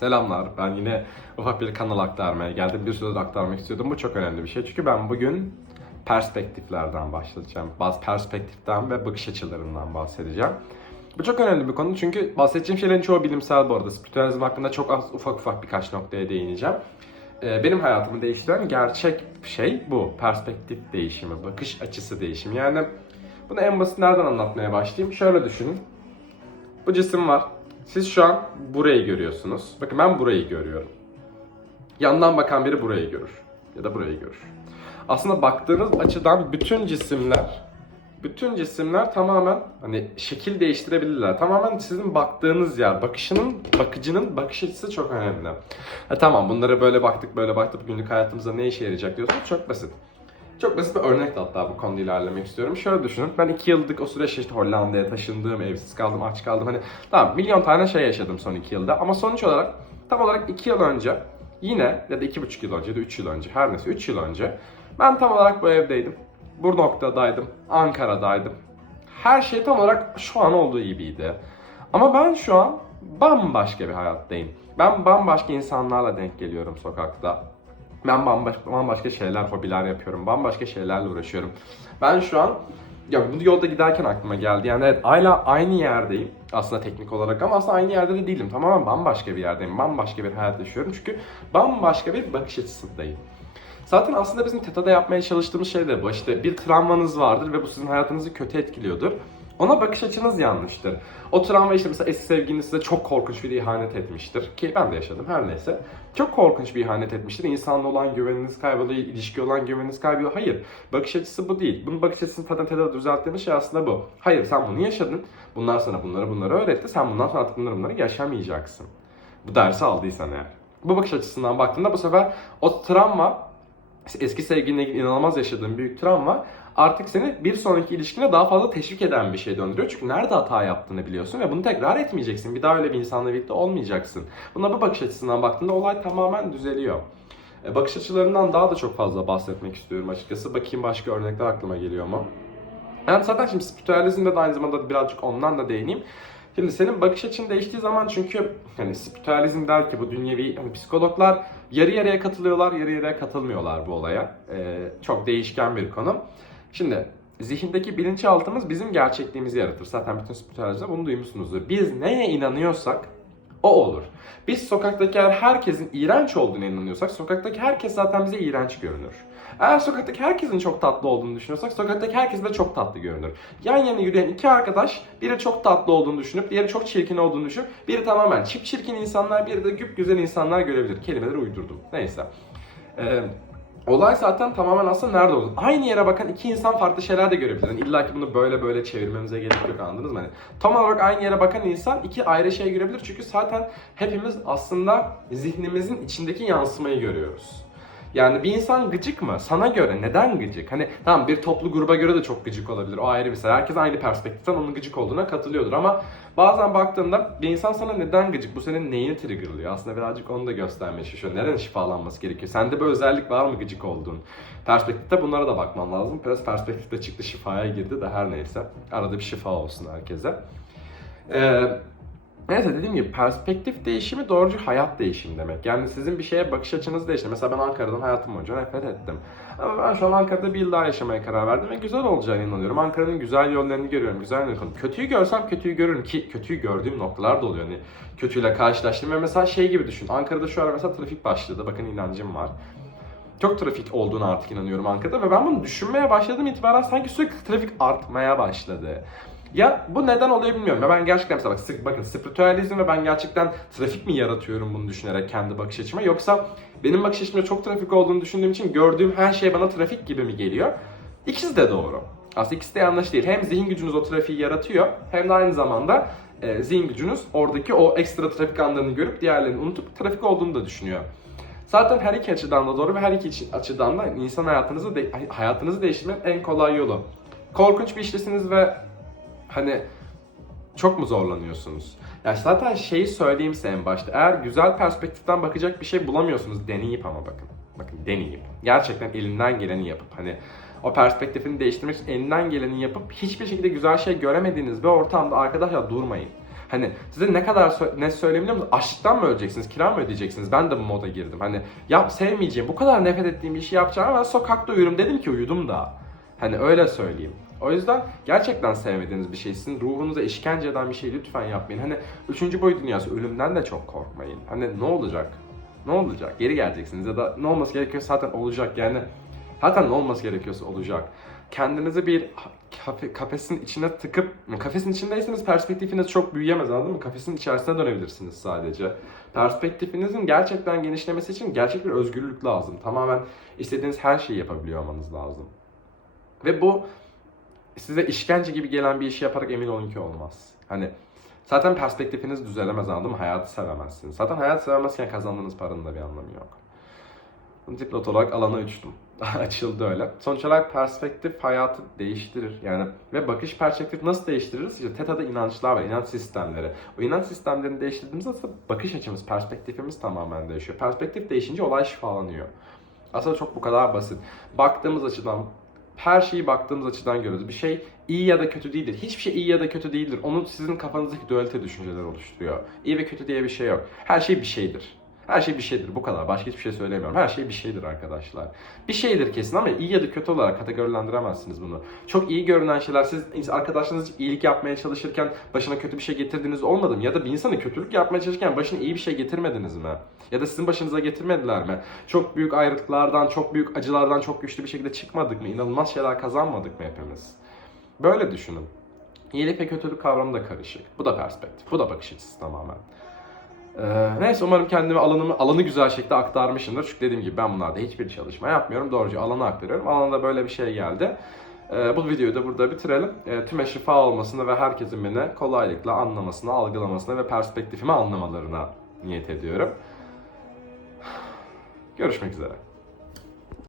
Selamlar. Ben yine ufak bir kanal aktarmaya geldim. Bir süredir aktarmak istiyordum. Bu çok önemli bir şey. Çünkü ben bugün perspektiflerden başlayacağım. Bazı perspektiften ve bakış açılarından bahsedeceğim. Bu çok önemli bir konu çünkü bahsedeceğim şeylerin çoğu bilimsel bu arada. Spiritüalizm hakkında çok az ufak ufak birkaç noktaya değineceğim. Ee, Benim hayatımı değiştiren gerçek şey bu. Perspektif değişimi, bakış açısı değişimi. Yani bunu en basit nereden anlatmaya başlayayım? Şöyle düşünün. Bu cisim var. Siz şu an burayı görüyorsunuz. Bakın ben burayı görüyorum. Yandan bakan biri burayı görür. Ya da burayı görür. Aslında baktığınız açıdan bütün cisimler, bütün cisimler tamamen hani şekil değiştirebilirler. Tamamen sizin baktığınız yer, bakışının, bakıcının bakış açısı çok önemli. Ha, tamam bunlara böyle baktık, böyle baktık günlük hayatımızda ne işe yarayacak diyorsunuz. Çok basit. Çok basit bir örnekle hatta bu konuda ilerlemek istiyorum. Şöyle düşünün. Ben iki yıllık o süreçte işte Hollanda'ya taşındım, evsiz kaldım, aç kaldım. Hani tamam milyon tane şey yaşadım son iki yılda. Ama sonuç olarak tam olarak iki yıl önce yine ya da iki buçuk yıl önce ya da üç yıl önce her neyse üç yıl önce ben tam olarak bu evdeydim. Bu noktadaydım. Ankara'daydım. Her şey tam olarak şu an olduğu gibiydi. Ama ben şu an bambaşka bir hayattayım. Ben bambaşka insanlarla denk geliyorum sokakta. Ben bambaşka, bambaşka şeyler, hobiler yapıyorum. Bambaşka şeylerle uğraşıyorum. Ben şu an ya bu yolda giderken aklıma geldi. Yani evet hala aynı yerdeyim aslında teknik olarak ama aslında aynı yerde de değilim. Tamamen bambaşka bir yerdeyim. Bambaşka bir hayat yaşıyorum. Çünkü bambaşka bir bakış açısındayım. Zaten aslında bizim TETA'da yapmaya çalıştığımız şey de bu. İşte bir travmanız vardır ve bu sizin hayatınızı kötü etkiliyordur. Ona bakış açınız yanlıştır. O travma işte mesela eski sevgiliniz size çok korkunç bir ihanet etmiştir. Ki ben de yaşadım her neyse. Çok korkunç bir ihanet etmiştir. İnsanla olan güveniniz kayboluyor, ilişki olan güveniniz kayboluyor. Hayır. Bakış açısı bu değil. Bunun bakış açısını zaten TEDA'da düzelttiğimiz şey aslında bu. Hayır sen bunu yaşadın. Bunlar sana bunları bunları öğretti. Sen bundan sonra artık bunları bunları yaşamayacaksın. Bu dersi aldıysan eğer. Bu bakış açısından baktığında bu sefer o travma eski sevgilinle inanılmaz yaşadığın büyük travma artık seni bir sonraki ilişkine daha fazla teşvik eden bir şey döndürüyor. Çünkü nerede hata yaptığını biliyorsun ve bunu tekrar etmeyeceksin. Bir daha öyle bir insanla birlikte olmayacaksın. Buna bu bakış açısından baktığında olay tamamen düzeliyor. E, Bakış açılarından daha da çok fazla bahsetmek istiyorum açıkçası. Bakayım başka örnekler aklıma geliyor mu? Yani zaten şimdi spiritüalizmde de aynı zamanda birazcık ondan da değineyim. Şimdi senin bakış açın değiştiği zaman çünkü hani spiritüalizm der ki bu dünyevi hani psikologlar yarı yarıya katılıyorlar, yarı yarıya katılmıyorlar bu olaya. Ee, çok değişken bir konu. Şimdi zihindeki bilinçaltımız bizim gerçekliğimizi yaratır. Zaten bütün spiritüalizmde bunu duymuşsunuzdur. Biz neye inanıyorsak o olur. Biz sokaktaki her herkesin iğrenç olduğunu inanıyorsak sokaktaki herkes zaten bize iğrenç görünür. Eğer sokaktaki herkesin çok tatlı olduğunu düşünüyorsak sokaktaki herkes de çok tatlı görünür. Yan yana yürüyen iki arkadaş biri çok tatlı olduğunu düşünüp diğeri çok çirkin olduğunu düşünüp biri tamamen çip çirkin insanlar biri de güp güzel insanlar görebilir. Kelimeleri uydurdum. Neyse. Ee, Olay zaten tamamen aslında nerede olur? Aynı yere bakan iki insan farklı şeyler de görebilir. Yani illa ki bunu böyle böyle çevirmemize gerek yok anladınız mı? Hani tam olarak aynı yere bakan insan iki ayrı şey görebilir. Çünkü zaten hepimiz aslında zihnimizin içindeki yansımayı görüyoruz. Yani bir insan gıcık mı? Sana göre neden gıcık? Hani tamam bir toplu gruba göre de çok gıcık olabilir. O ayrı bir şey. Herkes aynı perspektiften onun gıcık olduğuna katılıyordur ama bazen baktığında bir insan sana neden gıcık? Bu senin neyini triggerlıyor? Aslında birazcık onu da göstermeye çalışıyor. Nereden şifalanması gerekiyor? Sende bir özellik var mı gıcık olduğun? Perspektifte bunlara da bakman lazım. Biraz perspektifte çıktı şifaya girdi de her neyse. Arada bir şifa olsun herkese. Ee, Neyse dediğim gibi perspektif değişimi doğrucu hayat değişimi demek. Yani sizin bir şeye bakış açınız değişti. Mesela ben Ankara'dan hayatım boyunca nefret ettim. Ama ben şu an Ankara'da bir yıl daha yaşamaya karar verdim ve güzel olacağını inanıyorum. Ankara'nın güzel yollarını görüyorum, güzel yollarını Kötüyü görsem kötüyü görürüm ki kötüyü gördüğüm noktalar da oluyor. Hani kötüyle karşılaştım ve mesela şey gibi düşün. Ankara'da şu ara mesela trafik başladı. Bakın inancım var. Çok trafik olduğunu artık inanıyorum Ankara'da ve ben bunu düşünmeye başladığım itibaren sanki sürekli trafik artmaya başladı. Ya bu neden oluyor bilmiyorum. Ya ben gerçekten mesela bak, bakın spiritüalizm ve ben gerçekten trafik mi yaratıyorum bunu düşünerek kendi bakış açıma yoksa benim bakış açımda çok trafik olduğunu düşündüğüm için gördüğüm her şey bana trafik gibi mi geliyor? İkisi de doğru. Aslında ikisi de yanlış değil. Hem zihin gücünüz o trafiği yaratıyor hem de aynı zamanda e, zihin gücünüz oradaki o ekstra trafik anlarını görüp diğerlerini unutup trafik olduğunu da düşünüyor. Zaten her iki açıdan da doğru ve her iki açıdan da insan hayatınızı de, hayatınızı değiştirmenin en kolay yolu. Korkunç bir iştesiniz ve hani çok mu zorlanıyorsunuz? Ya zaten şeyi söyleyeyim size en başta. Eğer güzel perspektiften bakacak bir şey bulamıyorsunuz deneyip ama bakın. Bakın deneyip. Gerçekten elinden geleni yapıp hani o perspektifini değiştirmek için elinden geleni yapıp hiçbir şekilde güzel şey göremediğiniz bir ortamda arkadaşlar durmayın. Hani size ne kadar sö- ne söyleyeyim biliyor musunuz? Açlıktan mı öleceksiniz, kira mı ödeyeceksiniz? Ben de bu moda girdim. Hani yap sevmeyeceğim, bu kadar nefret ettiğim bir işi yapacağım ben sokakta uyurum dedim ki uyudum da. Hani öyle söyleyeyim. O yüzden gerçekten sevmediğiniz bir şey, sizin ruhunuza işkence eden bir şey lütfen yapmayın. Hani üçüncü boyut dünyası, ölümden de çok korkmayın. Hani ne olacak? Ne olacak? Geri geleceksiniz ya da ne olması gerekiyorsa zaten olacak yani. Zaten ne olması gerekiyorsa olacak. Kendinizi bir kafe, kafesin içine tıkıp, kafesin içindeyseniz perspektifiniz çok büyüyemez anladın mı? Kafesin içerisine dönebilirsiniz sadece. Perspektifinizin gerçekten genişlemesi için gerçek bir özgürlük lazım. Tamamen istediğiniz her şeyi yapabiliyor olmanız lazım. Ve bu size işkence gibi gelen bir işi yaparak emin olun ki olmaz. Hani zaten perspektifiniz düzelemez anladın mı? Hayatı sevemezsiniz. Zaten hayatı sevemezken kazandığınız paranın da bir anlamı yok. Dipnot olarak alana uçtum. Açıldı öyle. Sonuç olarak perspektif hayatı değiştirir. Yani ve bakış perspektif nasıl değiştiririz? İşte TETA'da inançlar var, inanç sistemleri. O inanç sistemlerini değiştirdiğimizde aslında bakış açımız, perspektifimiz tamamen değişiyor. Perspektif değişince olay şifalanıyor. Aslında çok bu kadar basit. Baktığımız açıdan, her şeyi baktığımız açıdan görüyoruz. Bir şey iyi ya da kötü değildir. Hiçbir şey iyi ya da kötü değildir. Onu sizin kafanızdaki dualite düşünceler oluşturuyor. İyi ve kötü diye bir şey yok. Her şey bir şeydir. Her şey bir şeydir bu kadar. Başka hiçbir şey söylemiyorum. Her şey bir şeydir arkadaşlar. Bir şeydir kesin ama iyi ya da kötü olarak kategorilendiremezsiniz bunu. Çok iyi görünen şeyler siz arkadaşlarınız iyilik yapmaya çalışırken başına kötü bir şey getirdiğiniz olmadı mı? Ya da bir insana kötülük yapmaya çalışırken başına iyi bir şey getirmediniz mi? Ya da sizin başınıza getirmediler mi? Çok büyük ayrılıklardan, çok büyük acılardan çok güçlü bir şekilde çıkmadık mı? İnanılmaz şeyler kazanmadık mı hepimiz? Böyle düşünün. İyilik ve kötülük kavramı da karışık. Bu da perspektif, bu da bakış açısı tamamen. Ee, neyse umarım kendime alanımı alanı güzel şekilde aktarmışımdır. Çünkü dediğim gibi ben bunlarda hiçbir çalışma yapmıyorum. Doğruca alanı aktarıyorum. Alanda böyle bir şey geldi. Ee, bu videoyu da burada bitirelim. Ee, tüme şifa olmasını ve herkesin beni kolaylıkla anlamasına, algılamasına ve perspektifimi anlamalarına niyet ediyorum. Görüşmek üzere.